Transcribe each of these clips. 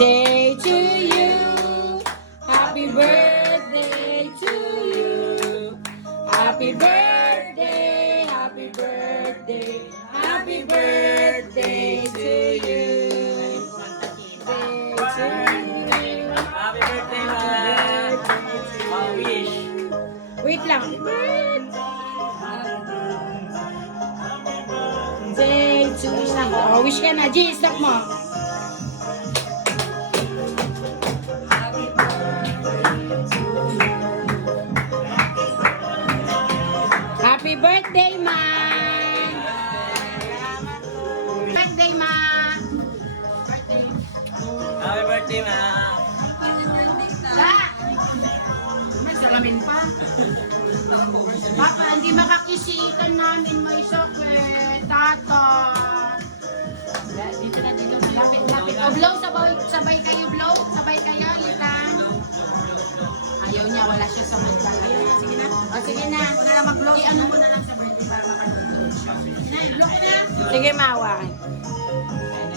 birthday to you. Happy birthday to you. Happy birthday, happy birthday, happy birthday to you. Happy birthday, man! Wish! Wait lang. Birthday to you. Oh, wish ka na. G, stop mo. Happy birthday, Ma! Birthday, Ma! Happy birthday, man! May salamin pa. Papa, hindi makakisikan namin. May sakit. Tata. Dito na, dito na. Lapit, lapit. O, blow, sabay kayo, blow. Sabay kayo, litan. Ayaw niya, wala siya sa blow. Ayaw niya, sige na. O, sige na. Huwag na lang mag-blow. I-ano mo na lang sa birthday para makalunod siya. Sige na, blow na. Sige, mawa.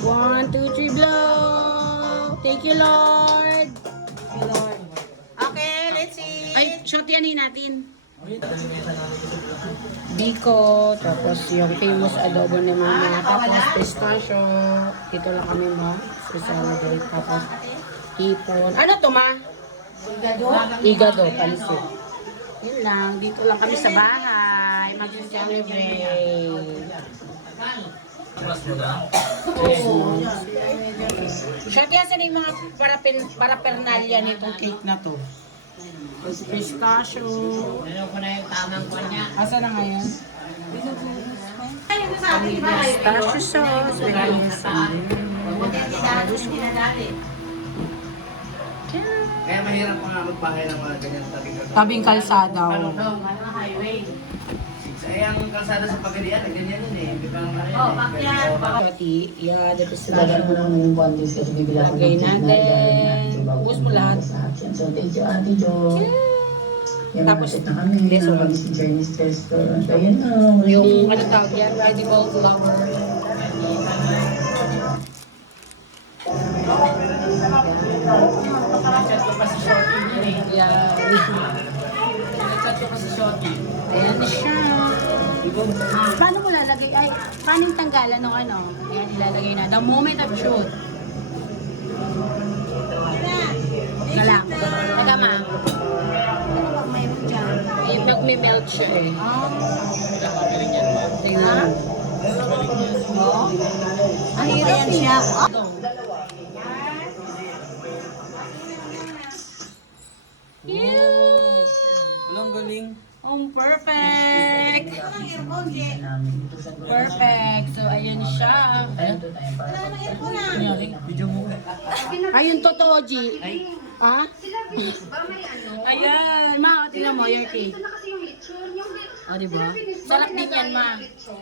1, 2, 3, blow. Thank you, Lord. Thank you, Lord. Okay, let's see. Ay, shot yanin natin. Biko, tapos yung famous adobo ni Mama, tapos pistachio. Dito lang kami ma, sa celebrate. Tapos hipon. Ano to ma? Igado, palisit. Yun lang, dito lang kami sa bahay. Mag-celebrate. Shot yan sa yung mga parapernalya nitong cake na to. Pistachio. Ano ko na yung tamang ko niya. Asa na ngayon? Pistachio sauce. Kaya mahirap mga magbahay ng mga ganyan Tabing kalsada. Ano highway. Ang kalsada sa Pagadian, ganyan yun eh. Pakyat. Pati, yeah, dito Lagyan mo sila. lang yung bundles kasi bibila ko Lagay ng cake na natin. dahil Ubus mo lahat. sa action. So, thank you, Ate Jo. Yan, Tapos, malapit na kami. yes, Yes, okay. si Chinese restaurant. Ayan na. Yung ano tawag yan, radical flower. Chat ko pa si Shorty yun eh. Yeah. Chat ko pa si Shorty. Ayan na siya. Paano mo lalagay? Ay, paano yung tanggalan ng ano? Ayan, ilalagay na. The moment of truth. Galang. Taga ma. Ano bang mayroon dyan? Eh, magme-melt siya eh. Tingnan. Oo. Ang hirap siya. Yes! Walang galing. Perfect! Perfect! So, ayan siya. Video mo. Ayun, totoo, G. Ha? Ayan, ma, tingnan mo, Yerky. O, diba? Sarap din yan, ma.